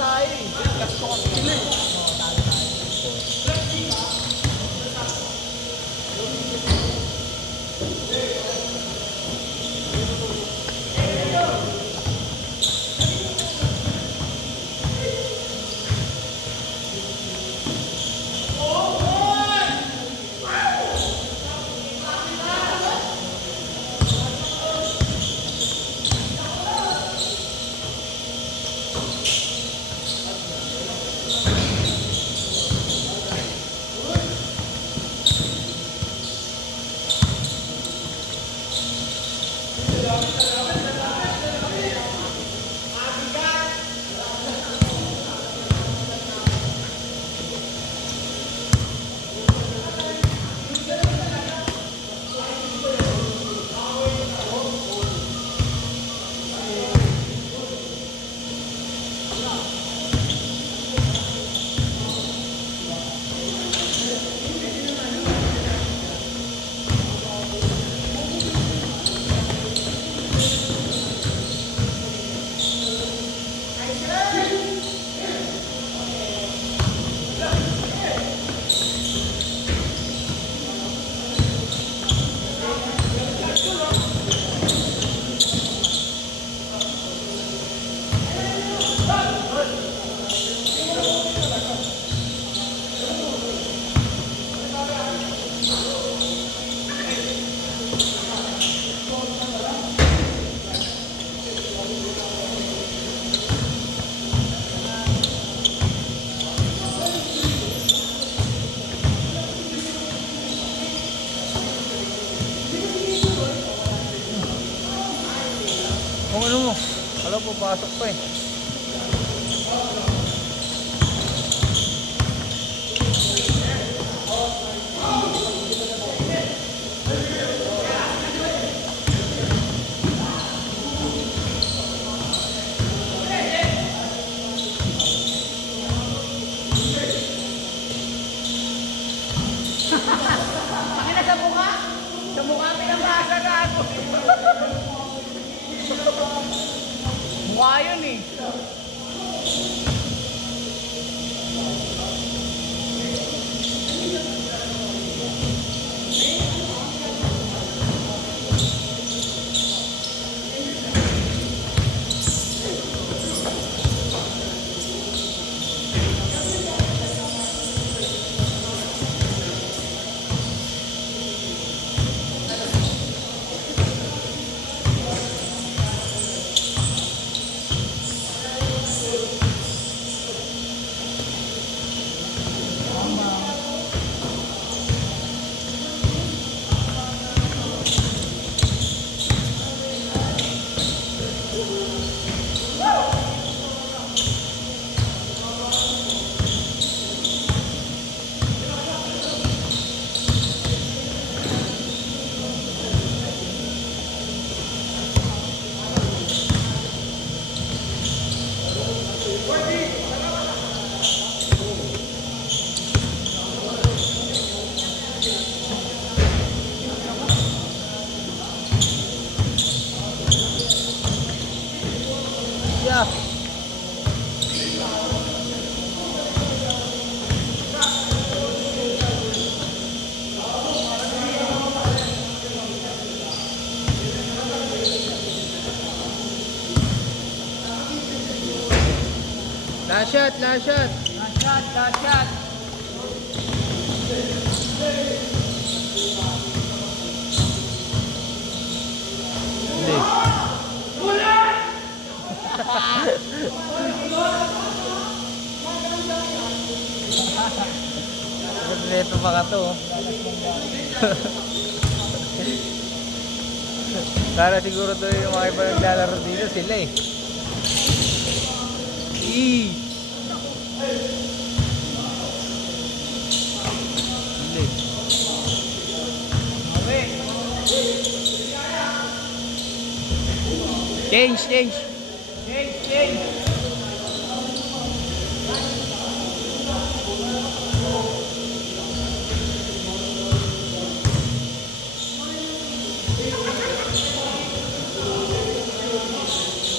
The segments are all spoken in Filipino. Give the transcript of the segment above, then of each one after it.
tayo eh. Gasto ka sila eh. Kung ano mo, alam po, pasok pa eh. Pakina sa mukha. Sa mukha pinamasa na ako. Mukha yun eh. Yeah. Last shot, last shot. Last shot, last shot. Hindi. Ito pa ka to. Para siguro to yung mga iba naglalaro dito sila eh. Hindi. Change, change. Change, change.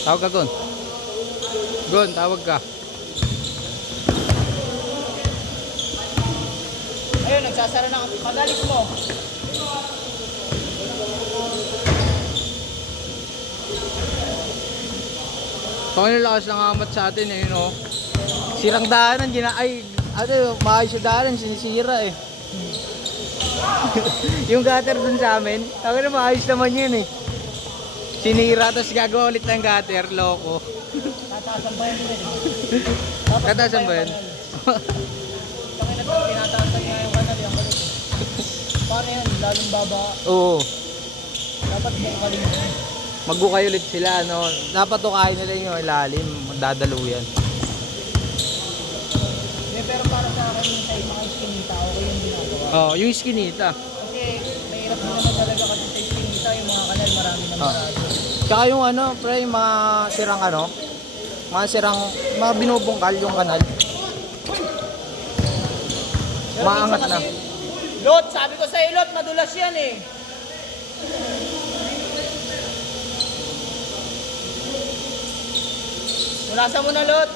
Tawag ka, Gon. Gon, tawag ka. magsasara na kami. Magalis mo. Kung lakas ng amat sa atin eh, no? Sirang daanan, maayos sa daanan, sinisira eh. Yung gutter dun sa amin, ako na maayos naman yun eh. Sinira, tapos gagawa ulit ng gutter, loko. Tataasan ba yun? Tataasan ba yun? Tangin na to, tinataasan nga yung kanal, yung kanal. Paano yan? Lalong baba. Oo. Dapat bungkalin mo. Magbukay ulit sila, no? Dapat tukayin nila yung ilalim, magdadaluyan. Pero para sa akin yung sa mga iskinita, okay yung ginagawa. Oh, yung iskinita. Kasi mahirap din naman talaga kasi sa iskinita, yung mga kanal marami na marami. Tsaka yung pre, yung mga sirang, mga binubungkal yung kanal. Maangat na. Lot, sabi ko sa'yo, Lot, madulas yan eh. Punasan mo na, Lot.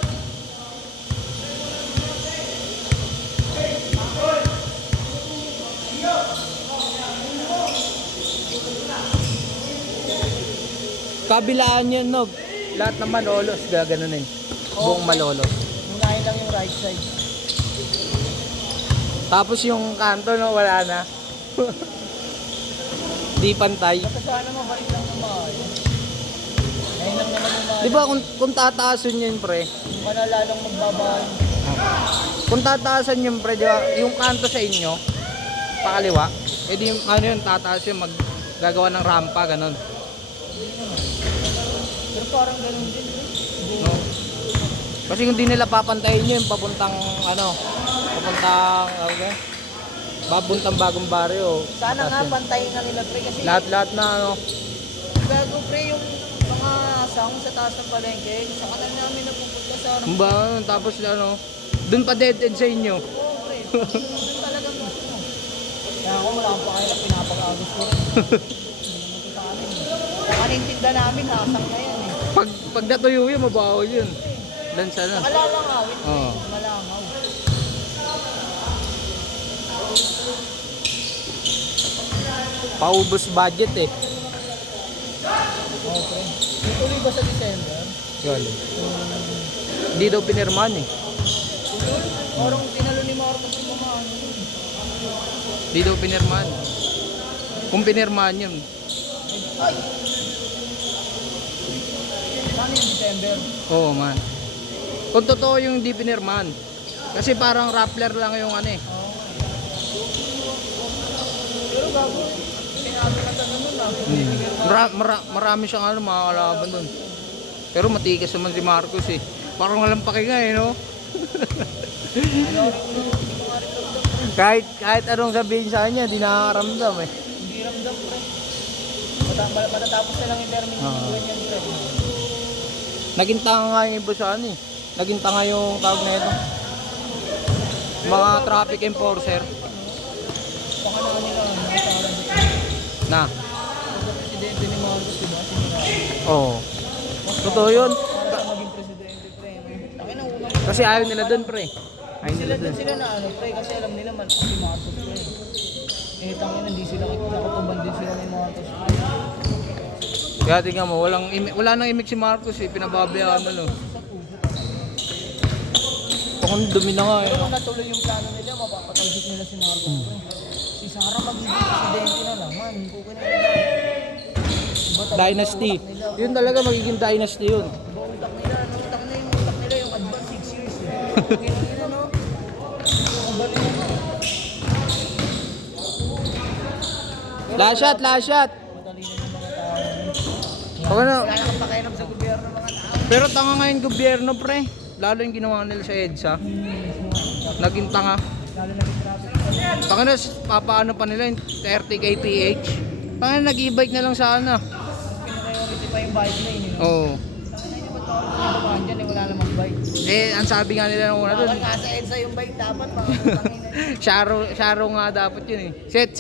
Kabilaan yan, no? Lahat ng malolos, gaganunin. Buong malolos. Unahin lang yung right side. Tapos yung kanto, no? Wala na. Di pantay. Basta sana mabalik lang ng maayos. Ngayon lang naman yung maayos. Di ba kung tataasan yun, pre? Yung manalalong magbabahan. Kung tataasan yun, pre, di ba? Yung kanto sa inyo, pakaliwa, edi yung ano yun, tataas yun, gagawa ng rampa, ganun. Pero parang ganun din. No? Kasi kung di nila papantayin yun, papuntang papuntang bagong baryo. Sana nga pantayin na nila, pre, kasi Lahat na, ano. gago, pre, yung mga sound sa taas ng palengke, sa kanal namin napupunta sa harap. Ba, tapos dun pa dead end sa inyo. Oo, pre. Doon talaga mo. Kaya ako wala akong pakialam, pinapag-agos ko rin. Hindi naman ito sa amin. Kung kanintinda namin, hasang na yan eh. Pag natuyo yun, mabaho yun. Lansa na. Nakalalangawin, pre. Oo. Malangaw. Paubos budget eh. Oo, pre. Tutuloy ba sa December? Yun. Hindi daw pinirmahan eh. Parang pinalo ni Marcos yung mga ano. Hindi daw pinirmahan. Kung pinirmahan yun. Ay! Paano yung December? Oo man. Kung totoo yung hindi pinirmahan. Kasi parang Rappler lang yung ano eh. Pero bago, sinabi na sa ganun ah. Marami siyang mga kalaban dun. Pero matigas naman si Marcos eh. Parang walang pakinga eh, no? kahit anong sabihin sa kanya, di nakakaramdam eh. Hindi ramdam, pre. Matatapos na lang yung termino ng ganyan, pre. Naging tanga nga yung iba sa ano eh. Naging tanga yung tawag na ito. Mga traffic enforcer. Baka na kanila, nakasaran dito. Na. Sa presidente ni Marcos, diba? Sinira. Oo. Totoo yun. Para sa maging presidente, pre. Takin na unang. Kasi ayaw nila dun, pre. Ayaw nila Sila dun. dun sila na ano, pre. Kasi alam nila man si Marcos, pre. Eh, tangin, hindi sila nakatuban din sila ni Marcos. Kaya tingnan mo, wala nang imik si Marcos eh. Pinababayaan na no. Sa puso. Kung dumi na nga eh. Pero kung natuloy yung plano nila, mapapatalsik nila si Marcos, pre. Si Sara magiging presidente na naman. Kukunin na nila. Iba talaga Dynasty. utak nila. Yun talaga magiging dynasty yun. Iba utak nila. Ano utak na yung utak nila? Yung advance 6 years eh. Kaya no? Ang bali naman. Last shot, last shot. Matalino ng mga tao. Okay na. Wala na kang pakialam sa gobyerno mga tao. Pero tanga nga yung gobyerno, pre. Lalo yung ginawa nila sa EDSA. Naging tanga. Lalo na yung traffic. Tanga na, papaano pa nila yung 30 kph. Tanga na, nag-e-bike na lang sana. Priority pa yung bike lane eh. Oo. Saan na yung ba't parang dumaan dyan eh, wala namang bike. Eh, ang sabi nga nila nung una Bawal dun, nga sa EDSA yung bike dapat mga putangin na yun. Sharo nga dapat yun eh. Set.